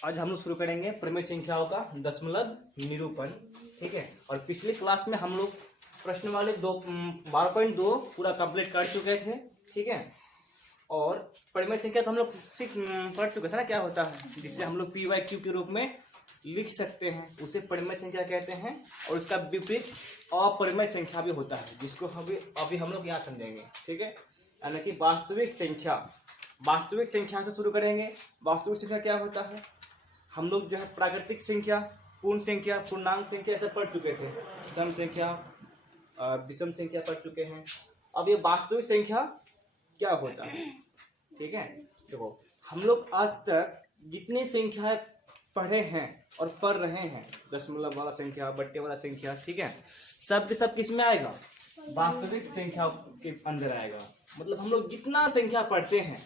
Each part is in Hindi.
आज हम लोग शुरू करेंगे परिमेय संख्याओं का दशमलव निरूपण। ठीक है, और पिछली क्लास में हम लोग प्रश्न वाले 12.2 पूरा कंप्लीट कर चुके थे। ठीक है, और परिमेय संख्या तो हम लोग सीख पढ़ चुके थे ना, क्या होता है जिससे हम लोग p/q के रूप में लिख सकते हैं, उसे परिमेय संख्या कहते हैं। और उसका विपरीत अपरिमेय संख्या भी होता है, जिसको अभी हम लोग यहाँ समझेंगे। ठीक है, यानी कि वास्तविक संख्या। वास्तविक संख्या से शुरू करेंगे। वास्तविक संख्या क्या होता है? हम लोग जो है प्राकृतिक संख्या, पूर्ण संख्या, पूर्णांक संख्या ऐसा पढ़ चुके थे। सम संख्या, विषम संख्या पढ़ चुके हैं। अब ये वास्तविक संख्या क्या होता है? ठीक है, देखो हम लोग आज तक जितनी संख्याएं पढ़े हैं और पढ़ रहे हैं, दशमलव वाला संख्या, बट्टे वाला संख्या, ठीक है, सब के सब किस में आएगा? वास्तविक संख्या के अंदर आएगा। मतलब हम लोग जितना संख्या पढ़ते हैं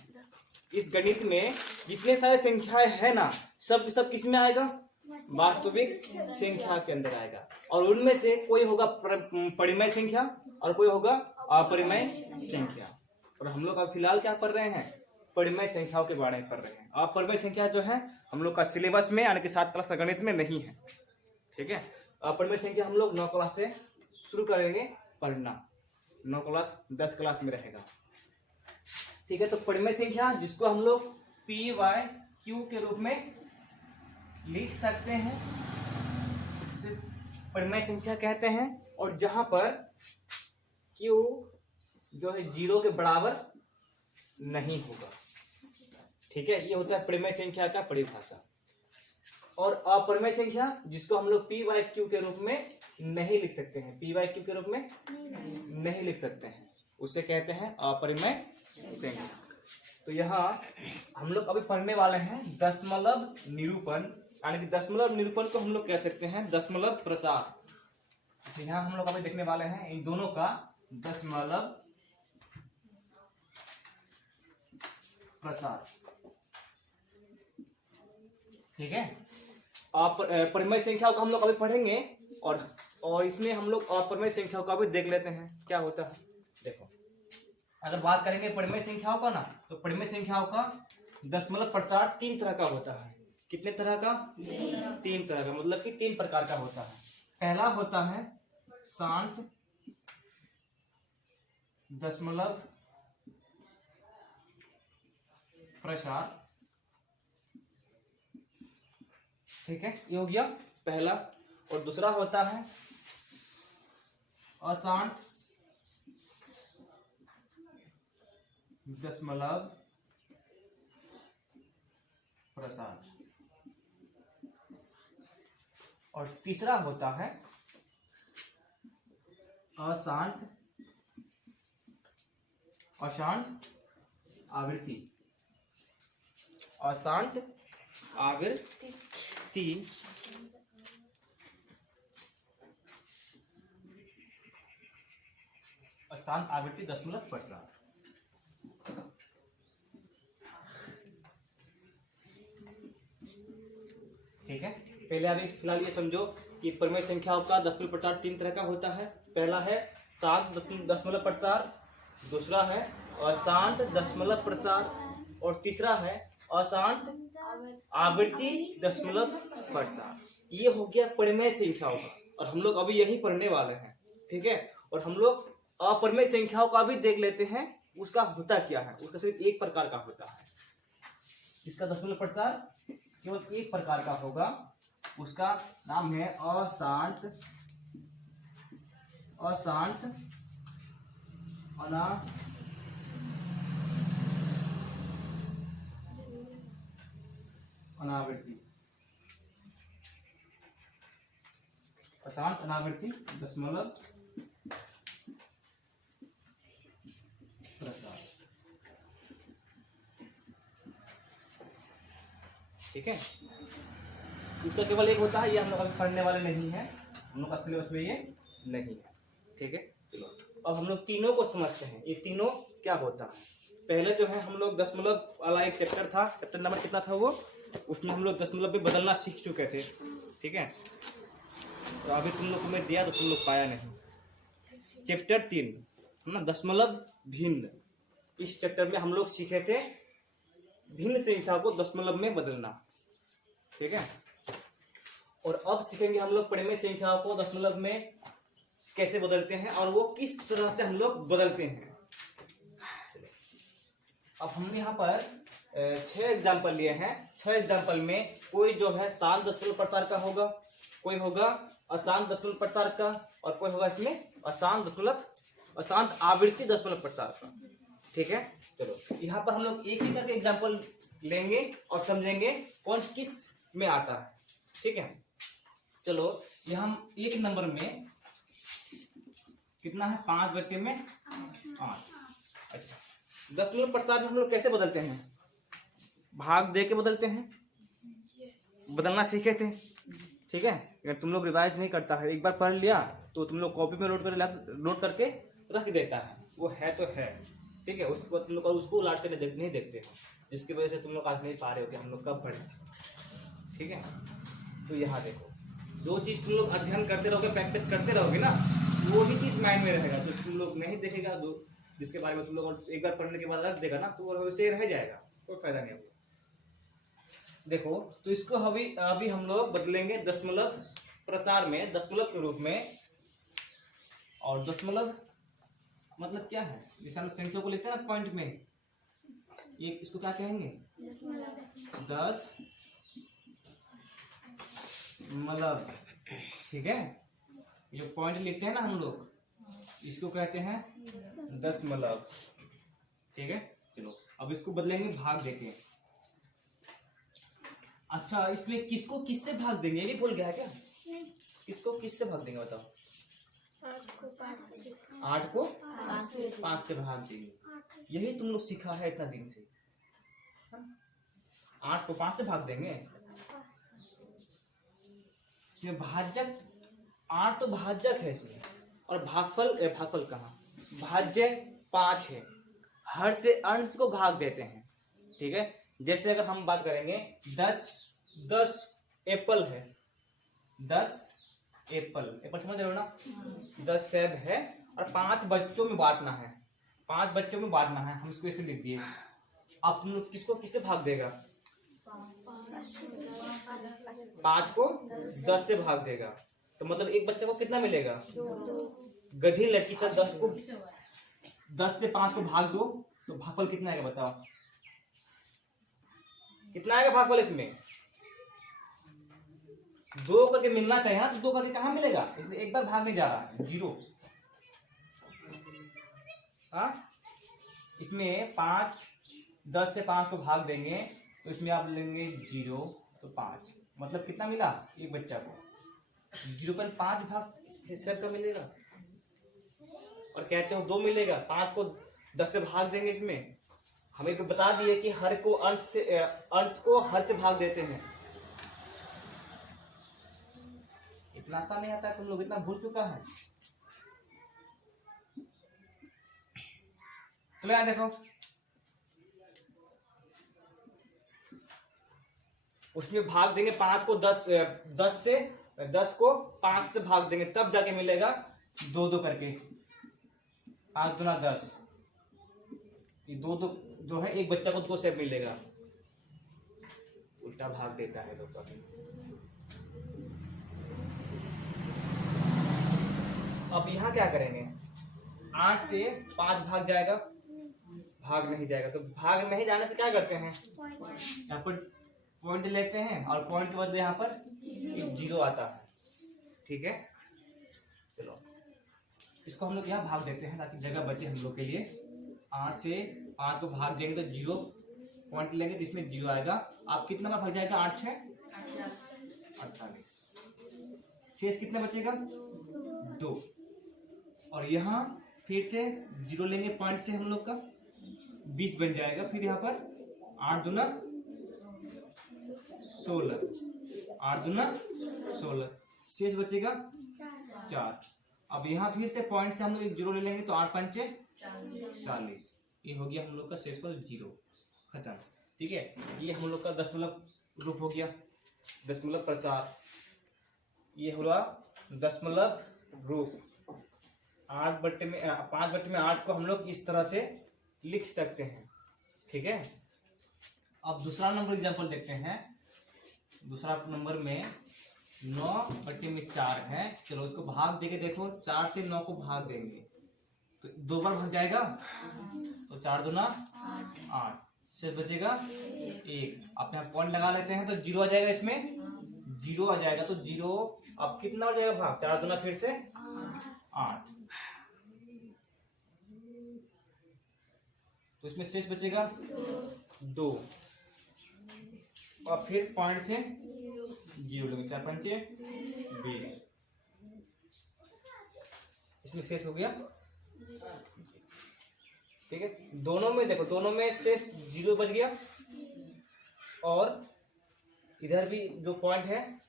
इस गणित में, जितने सारे संख्याएं है ना, सब सब किस में आएगा? वास्तविक संख्या के अंदर आएगा। और उनमें से कोई होगा परिमेय संख्या और कोई होगा अपरिमेय संख्या। और हम लोग अब फिलहाल क्या पढ़ रहे हैं? परिमेय संख्याओं के बारे में पढ़ रहे हैं। अपरिमेय संख्या जो है हम लोग का सिलेबस में यानी कि 7 क्लास गणित में नहीं है। ठीक है, अपरिमेय संख्या हम लोग 9 क्लास से शुरू करेंगे पढ़ना। 9 क्लास 10 क्लास में रहेगा। ठीक है, तो परिमेय संख्या जिसको हम लोग p/q के रूप में लिख सकते हैं, उसे परिमेय संख्या कहते हैं। और जहां पर q जो है 0 के बराबर नहीं होगा। ठीक है, ये होता है परिमेय संख्या का परिभाषा। और अपरिमेय संख्या जिसको हम लोग p/q के रूप में नहीं लिख सकते हैं, p/q के रूप में नहीं लिख सकते हैं, उसे कहते हैं अपरिमेय संख्या। तो यहाँ हम लोग अभी पढ़ने वाले हैं दशमलव निरूपण, यानी कि दशमलव निरूपण को हम लोग कह सकते हैं दशमलव प्रसार। यहाँ हम लोग अभी देखने वाले हैं इन दोनों का दशमलव प्रसार। ठीक है, परिमेय संख्याओं को हम लोग अभी पढ़ेंगे और इसमें हम लोग अपरिमेय संख्याओं का भी देख लेते हैं क्या होता है। देखो, अगर बात करेंगे परिमेय संख्याओं का ना, तो परिमेय संख्याओं का दशमलव प्रसार 3 तरह का होता है। कितने तरह का? 3 तरह का, मतलब कि 3 प्रकार का होता है। पहला होता है शांत दशमलव प्रसार। ठीक है, ये हो गया पहला। और दूसरा होता है अशांत दशमलव प्रसार। और तीसरा होता है अशांत आवृत्ति। अशांत आवृत्ति अशांत आवृत्ति दशमलव प्रसार। ठीक है, पहले अभी फिलहाल ये समझो कि परिमेय संख्याओं का दशमलव प्रसार 3 तरह का होता है। पहला है शांत दशमलव प्रसार, दूसरा है अशांत दशमलव प्रसार, और तीसरा है अशांत आवृत्ति दशमलव प्रसार। ये हो गया परिमेय संख्याओं का, और हम लोग अभी यही पढ़ने वाले हैं। ठीक है, और हम लोग अपरिमेय संख्याओं का भी देख लेते हैं, उसका होता क्या है। उसका सिर्फ एक प्रकार का होता है, इसका दशमलव प्रसार केवल एक प्रकार का होगा, उसका नाम है अशांत अनावृत्ति। अशांत अनावृत्ति दशमलव प्रसार। ठीक है, इसका केवल एक होता है, ये हम लोग अभी पढ़ने वाले नहीं है, हम लोग का सिलेबस में ये नहीं है। ठीक है, चलो अब हम लोग तीनों को समझते हैं। ये तीनों क्या होता है? पहले जो है हम लोग दशमलव वाला एक चैप्टर था, चैप्टर नंबर कितना था वो, उसमें हम लोग दशमलव भी बदलना सीख चुके थे। ठीक है, तो अभी तुम लोग को मैं दिया तो तुम लोग पाया नहीं। चैप्टर 3 है ना, दशमलव भिन्न। इस चैप्टर में हम लोग सीखे थे भिन्न संख्या को दशमलव में बदलना। ठीक है। और अब सीखेंगे हम लोग परिमेय संख्याओं को दशमलव में कैसे बदलते हैं और वो किस तरह से हम लोग बदलते हैं। अब हमने यहाँ पर 6 एग्जाम्पल लिए हैं। 6 एग्जाम्पल में कोई जो है शांत दशमलव प्रकार का होगा, कोई होगा अशांत दशमलव प्रकार का, और कोई होगा इसमें अशांत आवृत्ति दशमलव प्रकार का। ठीक है, चलो यहाँ पर हम लोग एक ही करके एग्जाम्पल लेंगे और समझेंगे कौन किस में आता है। ठीक है, चलो ये हम एक नंबर में कितना है 5/8। अच्छा, दशमलव प्रकार में हम लोग कैसे बदलते हैं? भाग दे के बदलते हैं, बदलना सीखे थे। ठीक है, अगर तुम लोग रिवाइज नहीं करता है, एक बार पढ़ लिया तो तुम लोग कॉपी में लोड करके रख देता है, वो है तो है। ठीक है, उसके बाद तुम लोग उसको उलाट के नहीं देखते हो, जिसकी वजह से तुम लोग आज नहीं पा रहे हो कि हम लोग कब पढ़े थे। ठीक है, तो यहाँ देखो, जो चीज़ तुम लोग अध्ययन करते रहोगे, प्रैक्टिस करते रहोगे ना, वो ही चीज़ माइंड में रहेगा। जो तुम लोग नहीं देखेगा, जिसके बारे में तुम लोग एक बार पढ़ने के बाद रख देगा ना, तो वो वैसे रह जाएगा, कोई फायदा नहीं होगा। देखो, तो इसको अभी हम लोग बदलेंगे दशमलव प्रसार में, दशमलव के रूप में। और दशमलव मतलब क्या है? जैसे हम संख्या को लिखते हैं ना पॉइंट में, ये इसको क्या कहेंगे? दशमलव। ठीक है, जो पॉइंट लिखते हैं ना हम लोग, इसको कहते हैं दशमलव। ठीक है, चलो अब इसको बदलेंगे भाग देके। अच्छा, इसमें किसको किससे भाग देंगे ये भी भूल गया है क्या? किसको किससे भाग देंगे बताओ? 8 को 5 से भाग देंगे। यही तुम लोग सीखा है इतना दिन से। 8 को 5 से भाग देंगे। भाजक 8 तो भाजक है इसमें, और भागफल कहाँ? भाज्य 5 है। हर से अंश को भाग देते हैं। ठीक है, जैसे अगर हम बात करेंगे 10 एप्पल है, 10 एप्पल समझ रहे हो ना? 10 सेब है और 5 बच्चों में बांटना है, 5 बच्चों में बांटना है, हम इसको ऐसे लिख दिए। अब तुम लोग किसको किससे भाग देगा? 5 को 10 से भाग देगा, तो मतलब एक बच्चे को कितना मिलेगा? 2। गधी लड़की सब 10 से 5 को भाग दो, तो भागफल कितना आएगा बताओ? कितना आएगा भागफल इसमें? 2 करके मिलना चाहिए ना, तो 2 करके कहाँ मिलेगा? इसलिए एक बार भाग नहीं जा रहा है, 0। हाँ, इसमें 10 से 5 को भाग देंगे तो इसमें आप लेंगे 0, तो 5, मतलब कितना मिला एक बच्चा को? 0.5 भाग सेब का मिलेगा। और कहते हो 2 मिलेगा, 5 को 10 से भाग देंगे। इसमें हमें तो बता दिए कि हर को अंश को हर से भाग देते हैं। इतना आसान नहीं आता है, तुम लोग इतना भूल चुका है। चलो यहाँ देखो, उसमें भाग देंगे 5 को 10 को 5 से भाग देंगे, तब जाके मिलेगा 2 करके। 5 दूना 10, ये 2 जो है एक बच्चा को 2 सेब मिलेगा। उल्टा भाग देता है 2 पर। अब यहाँ क्या करेंगे? 8 से 5 भाग जाएगा, भाग नहीं जाएगा। तो भाग नहीं जाने से क्या करते हैं? यहाँ पर पॉइंट लेते हैं और पॉइंट के बदले यहाँ पर 0 आता है। ठीक है, चलो इसको हम लोग यहाँ भाग देते हैं ताकि जगह बचे हम लोग के लिए। 8 से 5 को भाग देंगे तो 0 पॉइंट लेंगे, तो इसमें 0 आएगा। आप कितना का भाग जाएगा? 8 6 48। शेष कितना बचेगा? 2। और यहाँ फिर से 0 लेंगे पॉइंट से, हम लोग का 20 बन जाएगा। फिर यहाँ पर 8 दूना 16, 8 दूना 16, शेष बचेगा 4। अब यहाँ फिर से पॉइंट से हम लोग एक 0 ले लेंगे, तो 8 पंचे 40। ये हो गया हम लोग का शेषफल 0, खत्म। ठीक है, ये हम लोग का दशमलव रूप हो गया, दशमलव प्रसार। ये हुआ दशमलव रूप। 5/8 को हम लोग इस तरह से लिख सकते हैं। ठीक है, अब दूसरा नंबर एग्जांपल देखते हैं। दूसरा नंबर में 9/4 है। चलो उसको भाग देके देखो, 4 से 9 को भाग देंगे तो 2 बार भाग जाएगा, तो 4 दूना 8, शेष बचेगा 1। आप यहाँ पॉइंट लगा लेते हैं तो 0 आ जाएगा, इसमें 0 आ जाएगा। तो 0 अब कितना हो जाएगा भाग, 4 दूना फिर से 8, तो इसमें शेष बचेगा 2। और फिर पॉइंट से 0 लेंगे, 4 पंचे 20, इसमें शेष हो गया। ठीक है, दोनों में देखो, दोनों में शेष 0 बच गया, और इधर भी जो पॉइंट है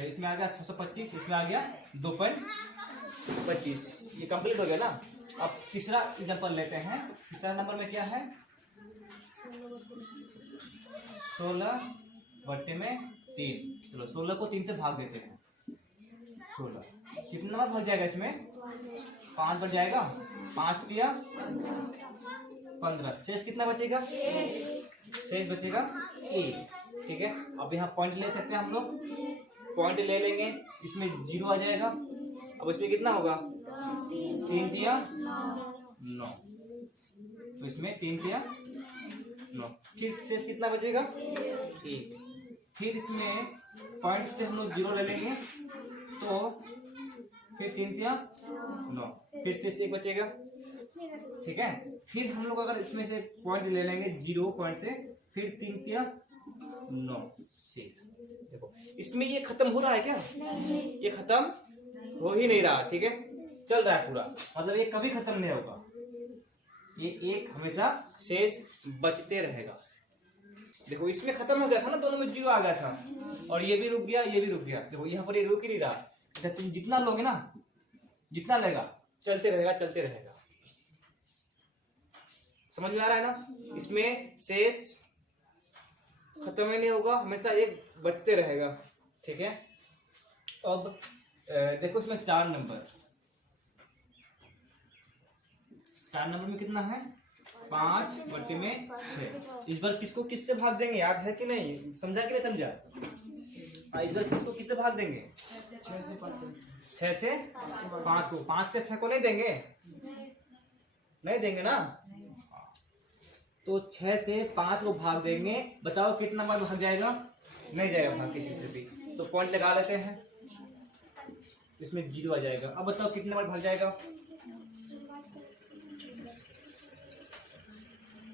इसमें आ गया 625, इसमें आ गया 2.25, ये कंप्लीट हो गया ना। अब तीसरा एग्जांपल लेते हैं। तीसरा नंबर में क्या है, 16/3। चलो 16 को 3 से भाग देते हैं। 16 कितना नंबर भाग जाएगा, इसमें 5 बढ़ जाएगा, 5 किया 15, शेष कितना बचेगा, शेष बचेगा 1। ठीक है, अब यहाँ पॉइंट ले सकते हैं हम लोग, पॉइंट ले लेंगे, इसमें 0 आ जाएगा। अब इसमें कितना होगा, 3 तिया 9, तो इसमें 3 तिया 9, फिर शेष कितना बचेगा 1। फिर इसमें पॉइंट से हम लोग 0 ले लेंगे, तो फिर 3 तिया 9, फिर शेष 1 बचेगा। ठीक है, फिर हम लोग अगर इसमें से पॉइंट ले लेंगे 0 पॉइंट से, फिर 3 तिया 9 शेष। देखो इसमें ये खत्म हो रहा है क्या, ये खत्म हो ही नहीं रहा। ठीक है, चल रहा है पूरा, मतलब ये कभी खत्म नहीं होगा, ये एक हमेशा शेष बचते रहेगा। देखो इसमें खत्म हो गया था ना, दोनों में 0 आ गया था, और ये भी रुक गया, ये भी रुक गया। देखो यहाँ पर ये रुक ही नहीं रहा, तुम जितना लोगे ना, जितना लेगा चलते रहेगा, चलते रहेगा। समझ में आ रहा है ना, इसमें शेष खत्म ही नहीं होगा, हमेशा एक बचते रहेगा। ठीक है, अब देखो इसमें 4 नंबर में कितना है, 5/6। इस बार किसको किससे भाग देंगे, याद है कि नहीं, समझा कि नहीं समझा। इस बार किसको किससे भाग देंगे, 6 से 5 को, 5 से 6 को नहीं देंगे, नहीं देंगे ना, तो 6 से 5 को भाग देंगे। बताओ कितना बार भाग जाएगा, नहीं जाएगा भाग किसी से भी, तो पॉइंट लगा लेते हैं, इसमें 0 आ जाएगा। अब बताओ कितना बार भाग जाएगा,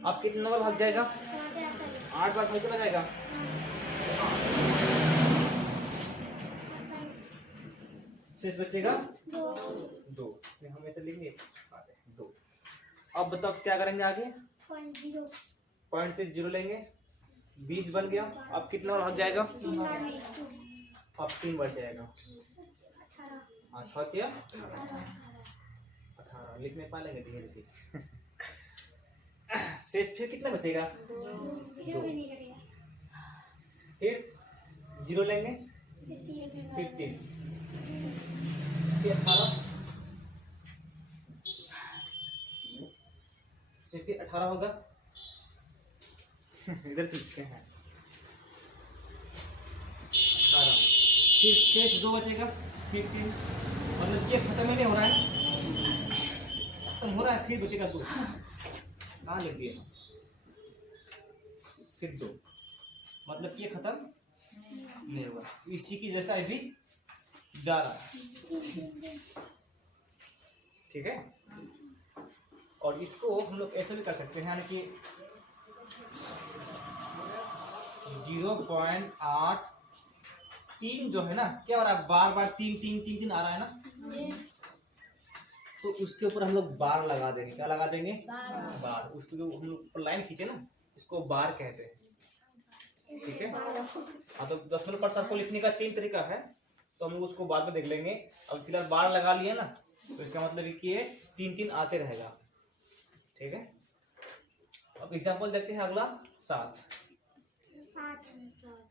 अब कितना बार भाग जाएगा, 8 बार भाग चला जाएगा। शेष बचेगा 2, हम ऐसे लिखेंगे 2। अब बताओ क्या करेंगे आगे, पॉइंट से 0 लेंगे, 20 बन गया। अब कितना भाग जाएगा, अब 3 बढ़ जाएगा, 18 लिखने पा लेंगे धीरे धीरे। शेष फिर कितना बचेगा, 2, फिर 0 लेंगे, फिर 3, फिर 18, फिर 18 होगा। इधर से लिखते हैं 18, फिर शेष 2 बचेगा, फिर 3, मतलब ये खत्म ही नहीं हो रहा है, खत्म हो रहा है, फिर बचेगा 2, कहाँ लिख दिया, फिर 2, मतलब ये खत्म नहीं होगा। इसी की जैसा अभी जा रहा है। ठीक है, और इसको हम लोग ऐसे भी कर सकते हैं, यानी कि 0.83 जो है ना, क्या हो रहा है, बार बार 3 आ रहा है ना, तो उसके ऊपर हम लोग बार लगा देंगे। क्या लगा देंगे, बार। उसको जो हम लोग ऊपर लाइन खींचे ना, इसको बार कहते हैं। ठीक है, हाँ, तो 10% को लिखने का 3 तरीका है, तो हम लोग उसको बाद में देख लेंगे। अब फिलहाल बार लगा लिए ना, तो इसका मतलब है कि ये 3 आते रहेगा। ठीक है, अब एग्जांपल देखते हैं अगला, 7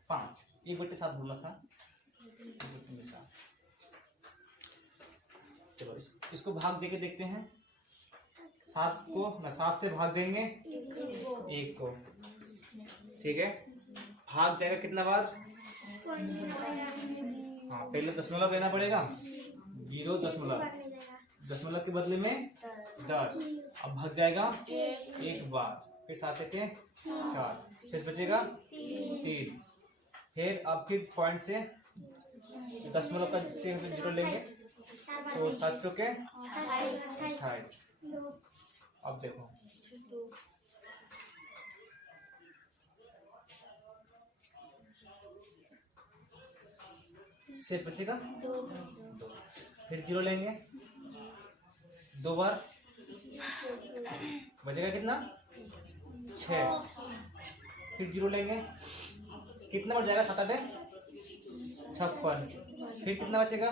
5, 1/7 बोला था, 7। चलो इसको भाग देके देखते हैं। 7 से भाग देंगे 1 को। ठीक है, भाग जाएगा कितना बार, हाँ पहले दशमलव लेना पड़ेगा, 0 दशमलव, दशमलव के बदले में 10, अब भाग जाएगा एक बार, फिर 7 के 4, शेष बचेगा 3, फिर अब फिर पॉइंट से दशमलव का से 0 लेंगे तो 7 चौके 28। अब देखो शेष बचेगा 2, फिर 0 लेंगे 2 बार, बचेगा कितना 6, फिर 0 लेंगे, कितना बढ़ जाएगा 7 8 56, फिर कितना बचेगा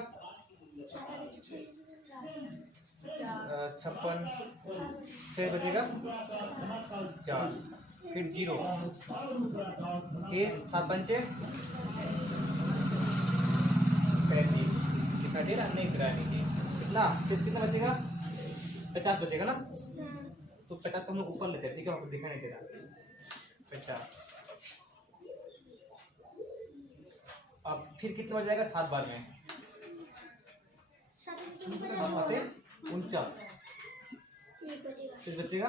56, फिर बचेगा 4, फिर 0, फिर 7 पंचे 35, दिखा दे रहा नहीं गिरा नीचे, कितना शेष कितना बचेगा 50 बचेगा ना, तो 50 को हम लोग ऊपर लेते हैं, ठीक है, आपको दिखा नहीं दे रहा 50। अब फिर कितना बच जाएगा 7 बार में 49, फिर बचेगा,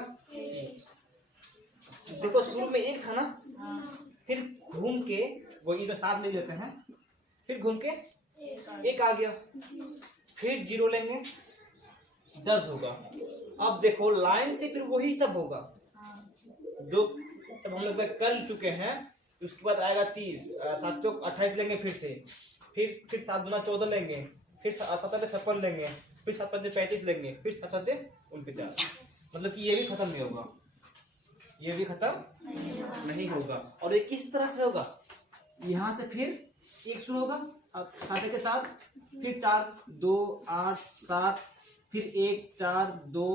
देखो शुरू में 1 था ना, फिर घूम के वही का 7 ले लेते हैं, फिर घूम के 1 आ गया, फिर 0 लेंगे 10 होगा। अब देखो लाइन से फिर वही सब होगा जो सब हम लोग कर चुके हैं, उसके बाद आएगा 30, 7 चौक 28 लेंगे, फिर 7 गुना 14 लेंगे, फिर 7 56 लेंगे, फिर 7 पंचे 35 लेंगे, फिर 7 7 49, मतलब कि ये भी खत्म नहीं होगा, ये भी खत्म नहीं होगा। और ये किस तरह से होगा, यहाँ से फिर 1 शुरू होगा 7 के साथ, फिर 4 2 8 7, फिर 1 4 2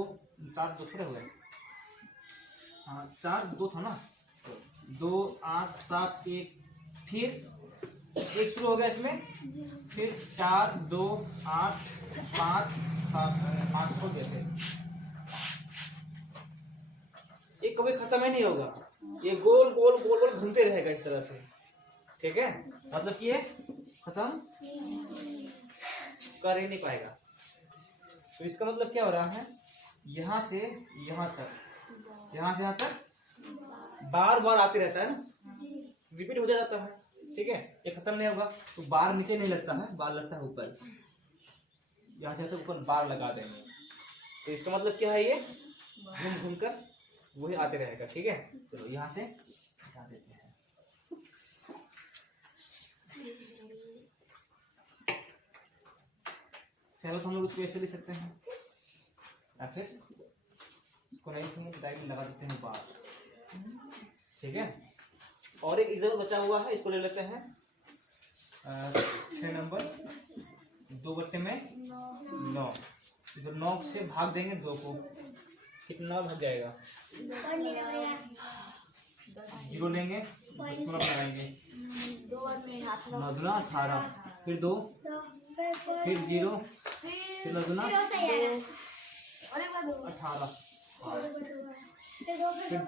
4 2 थोड़े हो गए, हाँ 4 2 था ना, 2 8 7 1, फिर 1 शुरू हो गया इसमें, फिर 4 2 8 5 7 5 हो गए थे, ये कभी खत्म ही नहीं होगा, ये गोल गोल गोल गोल घूमते रहेगा इस तरह से, ठीक है, मतलब कि ये खत्म कर ही नहीं पाएगा। तो इसका मतलब क्या हो रहा है, यहाँ से यहाँ तक, यहाँ से यहाँ तक बार बार आते रहता है ना, रिपीट हो जाता है, ठीक है, ये खत्म नहीं होगा। तो बार नीचे नहीं लगता है, बार लगता है ऊपर, यहाँ से ऊपर बार लगा देंगे, तो इसका मतलब क्या है, ये घूम घूम कर वही आते रहेगा, ठीक है। चलो यहाँ से हटा देते हैं, चलो हम लोग इसको ऐसे लिख सकते हैं, या फिर इसको नहीं लिखेंगे, डायरेक्ट लगा देते हैं बार, ठीक है। और एक एग्जाम्पल बचा हुआ है, इसको ले लेते हैं 6 नंबर 2 बट्टे में 9, जो 9 से भाग देंगे 2 को, कितना भाग जाएगा, 0 लेंगे, दशमलव लगाएंगे, 9 दूना 18, फिर 2, फिर 0, फिर 9 दूना 18, फिर 2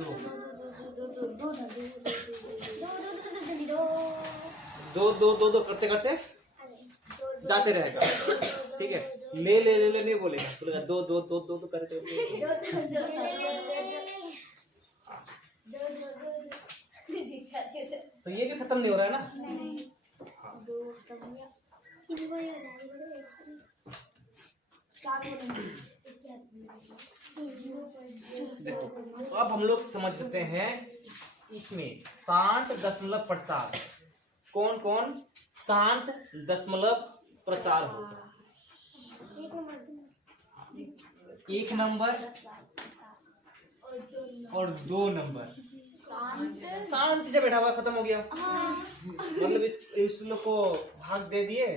2 करते करते जाते रहेगा, ठीक है। ले ले ले ले नहीं बोलेगा, बोलेगा 2 2 2 2 2 करते तो ये भी खत्म नहीं हो रहा है ना, देखो अब हम लोग समझ सकते हैं इसमें 60.7 कौन कौन 60.7 होगा। 1 नंबर और 2 नंबर शांति से बैठा हुआ, खत्म हो गया, मतलब इस लोग को भाग दे दिए,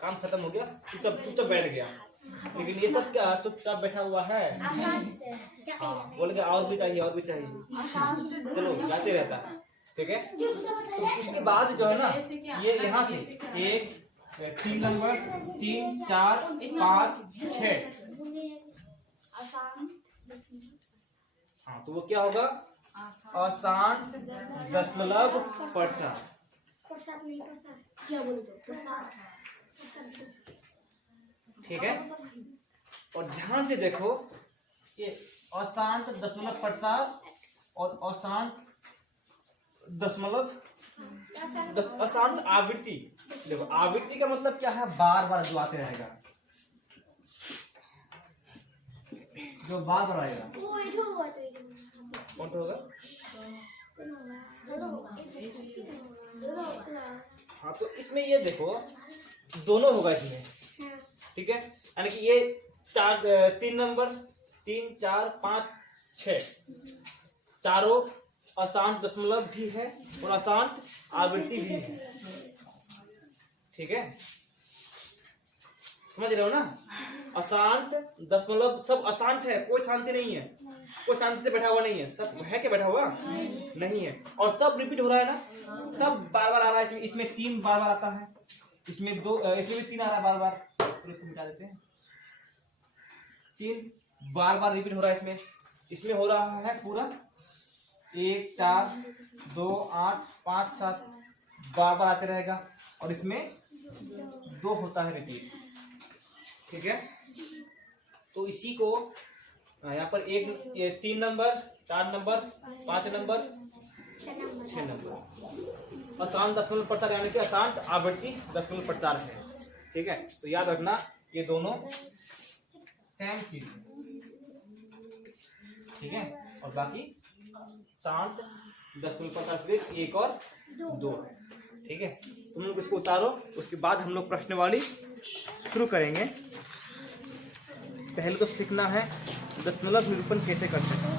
काम खत्म हो गया, चुपचाप बैठ गया। लेकिन ये सब क्या चुपचाप बैठा हुआ है, हाँ बोल के और भी चाहिए, चलो जाते रहता है, ठीक है। तो इसके बाद जो है ना, ये यहाँ से 1 3 नंबर 3 4 5 6, हाँ तो वो क्या होगा 60.7, प्रसाद नहीं प्रसाद क्या बोले तो प्रसाद ठीक है। और ध्यान से देखो, ये अशांत दशमलव प्रसाद और अशांत दशमलव अशांत आवृत्ति। देखो आवृत्ति का मतलब क्या है, बार बार जो आते रहेगा, जो बार बार आएगा। कौन सा होगा? हाँ, तो इसमें ये देखो दोनों होगा इसमें, ठीक है। यानी कि ये 3 नंबर 3 4 5 6 चारों अशांत दशमलव भी है और अशांत आवृत्ति भी है, ठीक है। समझ रहे हो ना? अशांत दशमलव सब अशांत है, कोई शांति नहीं है, कोई शांति से बैठा हुआ नहीं है, सब है क्या बैठा हुआ नहीं है। और सब रिपीट हो रहा है ना, सब बार बार आ रहा है। इसमें 3 बार बार आता है, इसमें 2, इसमें भी 3 आ रहा है बार बार, तो इसको मिटा देते हैं। 3 बार बार रिपीट हो रहा है इसमें। इसमें हो रहा है पूरा 1 4 2 8 5 7 बार बार आते रहेगा, और इसमें 2 होता है रिपीट, ठीक है। तो इसी को यहाँ पर 3 नंबर 4 नंबर 5 नंबर 6 नंबर अशांत दशमलव प्रसार, यानी कि अशांत आवृत्ति दशमलव प्रसार है, ठीक है। तो याद रखना ये दोनों सेम चीज, ठीक है। और बाकी शांत दशमलव प्रसार सिर्फ 1 और 2 है, ठीक है। तुम लोग इसको उतारो, उसके बाद हम लोग प्रश्नवाली शुरू करेंगे। पहले तो सीखना है दशमलव निरूपण कैसे करते हैं।